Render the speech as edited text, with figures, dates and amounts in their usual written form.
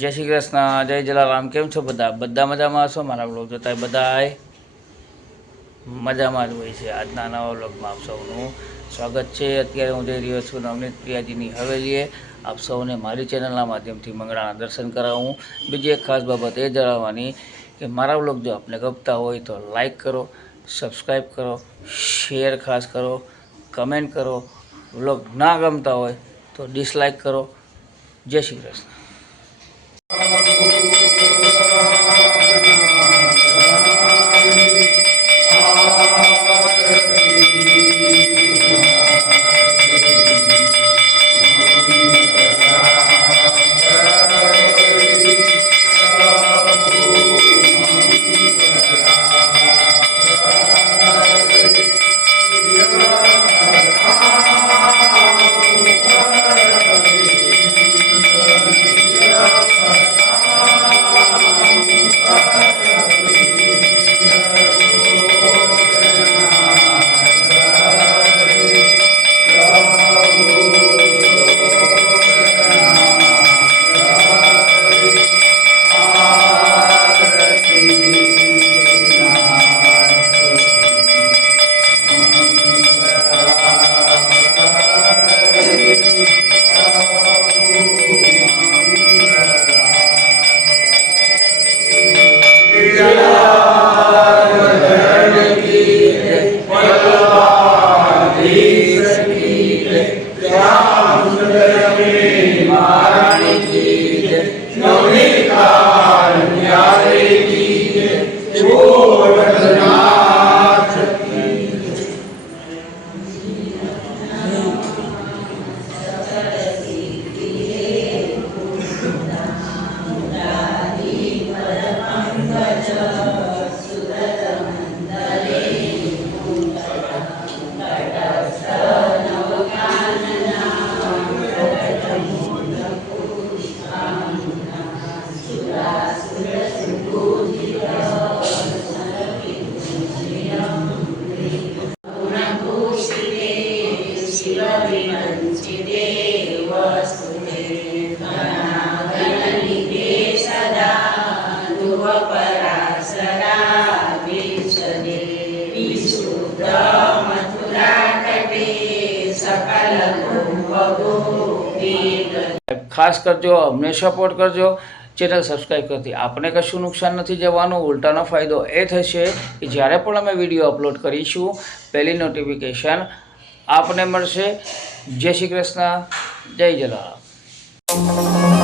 जय श्री कृष्ण, जय जलाराम। केम छो बधा? बधा मजामां हशो? मारा व्लॉग जोता बधाय मजामां ज होय छे। आजना नवा व्लॉगमां आप सौनुं स्वागत है। अत्यारे हूँ जई रह्यो छुं नवनीत प्रियाजीनी हवेलीए। आप सौने मारी चेनलना माध्यमथी मंगळाना दर्शन करावुं। बीजी एक खास बाबत ए जणाववानी के मारा व्लॉग जो आपने गमता होय तो लाइक करो, सब्सक्राइब करो, शेर खास करो, कमेंट करो। व्लॉग ना गमता होय तो डिसलाइक करो। जय श्री कृष्ण। खास करजो, अमने सपोर्ट करजो। चेनल सब्सक्राइब करती आपने कशुं नुकसान नहीं जवानुं। उल्टानो फायदो ए थशे कि ज्यारे पण अमे विडियो अपलोड करीशुं पहली नोटिफिकेशन आपने मळशे। जय श्री कृष्ण, जय जलाराम।